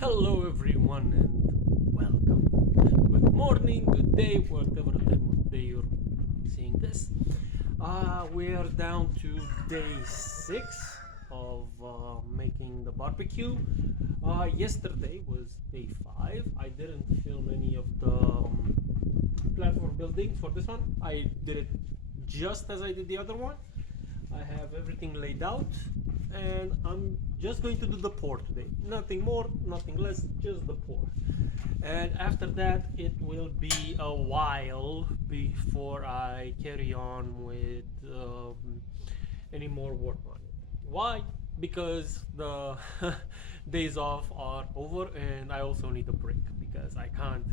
Hello everyone and welcome. Good morning, good day, whatever time of day you're seeing this. We are down to day 6 of making the barbecue. Yesterday was day 5. I didn't film any of the platform building for this one. I did it just as I did the other one. I have everything laid out and I'm just going to do the pour today. Nothing more, nothing less, just the pour. And after that, it will be a while before I carry on with any more work on it. Why? Because the days off are over and I also need a break because I can't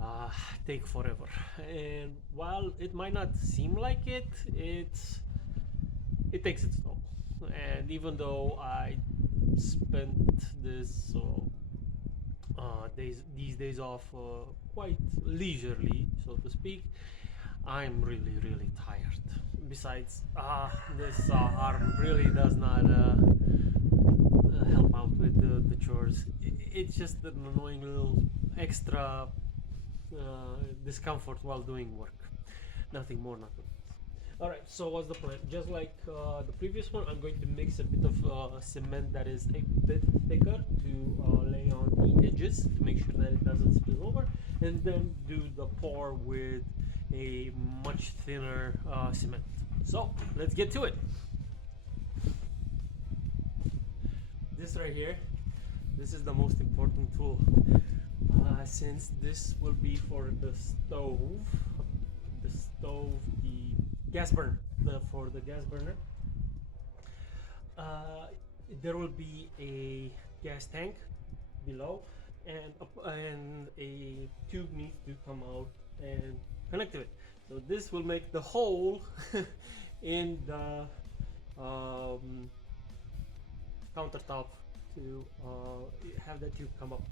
uh, take forever. And while it might not seem like it, it takes its toll. And even though I spent these days off quite leisurely, so to speak, I'm really tired. Besides, this arm really does not help out with the chores. It's just an annoying little extra discomfort while doing work. Nothing more, nothing less. Alright, so what's the plan? Just like the previous one, I'm going to mix a bit of cement that is a bit thicker to lay on the edges to make sure that it doesn't spill over, and then do the pour with a much thinner cement. So let's get to it. This right here, this is the most important tool since this will be for the the gas burner, for the gas burner. There will be a gas tank below, and a tube needs to come out and connect to it. So this will make the hole in the countertop to have that tube come up.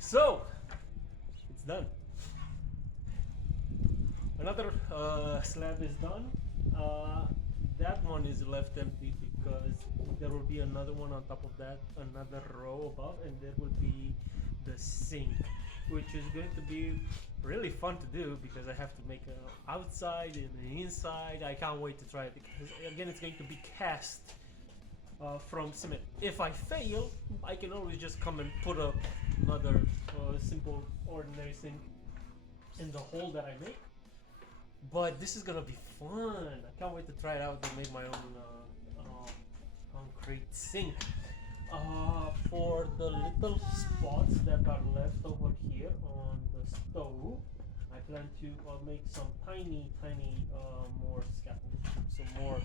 So it's done. Another slab is done. That one is left empty because there will be another one on top of that, another row above, and there will be the sink, which is going to be really fun to do because I have to make an outside and an inside. I can't wait to try it because again it's going to be cast from cement. If I fail, I can always just come and put another simple ordinary sink in the hole that I make. But this is gonna be fun. I can't wait to try it out and make my own concrete sink. For the little spots that are left over here on the stove, I plan to make some tiny more scaffolding, some more,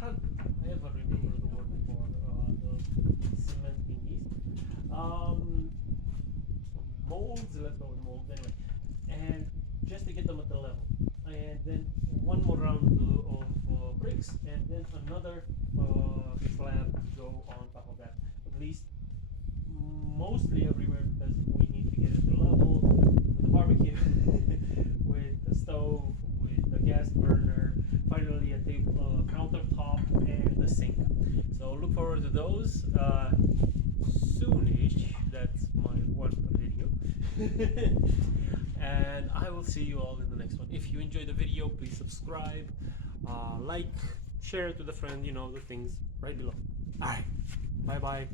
can't ever remember the word for the cement thingies. Molds, let's go with molds anyway, and just to get them at the level, and then one more round of bricks, and then another slab to go on top of that, at least mostly everywhere, because we need to get it to level with the barbecue, with the stove, with the gas burner, finally a table, countertop, and the sink. So look forward to those soonish. That's my one video. And I will see you all in the next one. If you enjoyed the video, please subscribe, like, share it with a friend, you know, the things right below. Alright, bye bye.